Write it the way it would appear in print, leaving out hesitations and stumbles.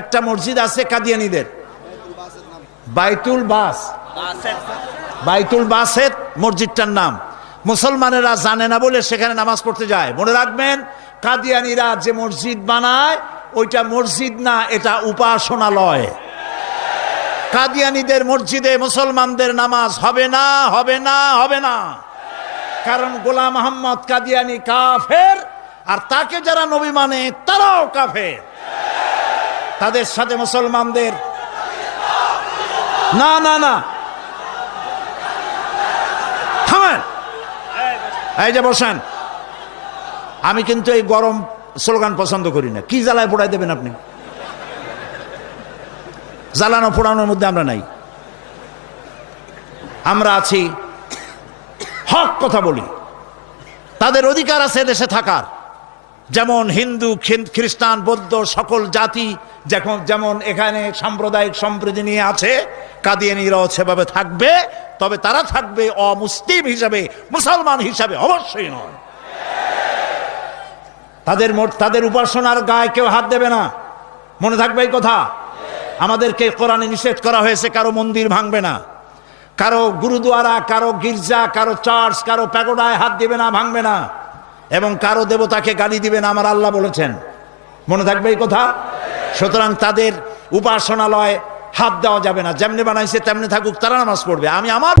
একটা মসজিদ আছে কাদিয়ানীদের, বাইতুল বাসেত মসজিদটার নাম। মুসলমানেরা জানে না বলে সেখানে নামাজ পড়তে যায়। মনে রাখবেন, কাদিয়ানীরা যে মসজিদ বানায় ওইটা মসজিদ না, এটা উপাসনালয়। কাদিয়ানীদের মসজিদে মুসলমানদের নামাজ হবে না, হবে না, হবে না। কারণ গোলাম মোহাম্মদ কাদিয়ানী কাফের, আর তাকে যারা নবী মানে তারাও কাফের। তাদের সাথে মুসলমানদের না না না, থামেন, এই যে বসেন। আমি কিন্তু এই গরম স্লোগান পছন্দ করি না। কি জ্বালায় পোড়াই দেবেন আপনি? জ্বালানো পোড়ানোর মধ্যে আমরা নাই। আমরা আছি, হক কথা বলি। তাদের অধিকার আছে দেশে থাকার, যেমন হিন্দু, খ্রিস্টান, বৌদ্ধ সকল জাতি যেমন এখানে সাম্প্রদায়িক সম্প্রীতি নিয়ে আছে, কাদিয়ানীরাও সেভাবে থাকবে। তবে তারা থাকবে অমুসলিম হিসাবে, মুসলমান হিসাবে অবশ্যই নয়। তাদের উপাসনার গায়ে কেউ হাত দেবে না, মনে থাকবে এই কথা। আমাদেরকে কোরআনে নিষেধ করা হয়েছে কারো মন্দির ভাঙবে না, কারো গুরুদুয়ারা, কারো গির্জা, কারো চার্চ, কারো প্যাগোডায় হাত দিবে না, ভাঙবে না, এবং কারো দেবতাকে গালি দিবে না, আমার আল্লাহ বলেছেন। মনে থাকবে এই কথা। সুতরাং তাদের উপাসনালয় হাত দেওয়া যাবে না। যেমনি বানাইছে তেমনি থাকুক, তারা নামাজ পড়বে। আমি আমার